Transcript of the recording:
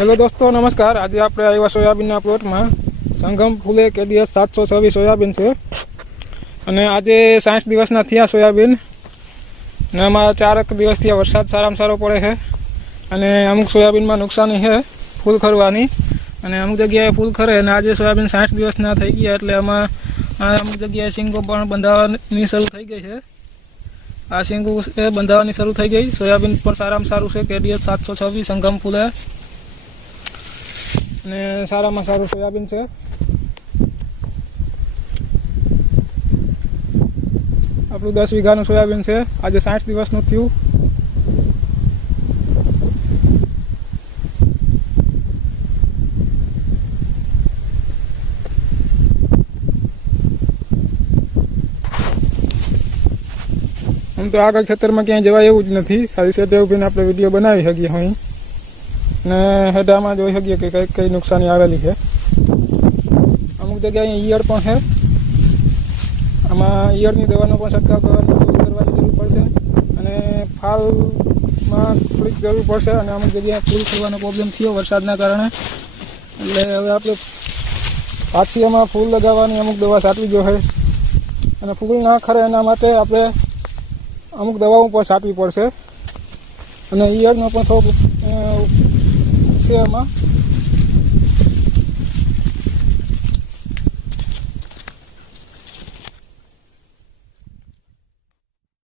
Hello દોસ્તો, નમસ્કાર. આજે આપણે આવ્યા સોયાબીનના પ્લોટમાં. સંગમ ફૂલે કેડીએસ સાતસો છવ્વીસ સોયાબીન છે. અને આજે સાઠ દિવસના થયા સોયાબીન. ને આમાં ચારક દિવસથી વરસાદ સારામાં સારો પડે છે. અને અમુક સોયાબીનમાં નુકસાની છે ફૂલ ખરવાની. અને અમુક જગ્યાએ ફૂલ ખરે અને આજે સોયાબીન સાઠ દિવસના થઈ ગયા એટલે આમાં અમુક જગ્યાએ સિંગો પણ બંધાવવાની શરૂ થઈ ગઈ છે. આ સિંગુ એ બંધાવવાની શરૂ થઈ ગઈ. સોયાબીન પણ સારામાં સારું છે કેડીએસ સાતસો છવ્વીસ સંગમ ફૂલે. અને સારામાં સારું સોયાબીન છે આપણું દસ વીઘાનું સોયાબીન છે આજે સાઠ દિવસનું થયું આમ તો આગળ ખેતરમાં ક્યાંય જવાય એવું જ નથી ખાલી સેટે ઉભીને આપણે વીડિયો બનાવી શકીએ અહીં ને હેડામાં જોઈ શકીએ કે કઈ કઈ નુકસાની આવેલી છે. અમુક જગ્યાએ ઈયળ પણ છે. આમાં ઈયળની દવાનો પણ છંટકાવ કરવાની જરૂર પડશે અને ફાલમાં થોડીક જરૂર પડશે અને અમુક જગ્યાએ ફૂલ ખરવાનો પ્રોબ્લેમ થયો વરસાદના કારણે. એટલે હવે આપણે પાછી ફૂલ લગાવવાની અમુક દવા છાંટવી જોઈએ. અને ફૂલ ના ખરે એના માટે આપણે અમુક દવાઓ પણ સાટવી પડશે. અને ઈયળનો પણ થોડોક અ, છે એમાં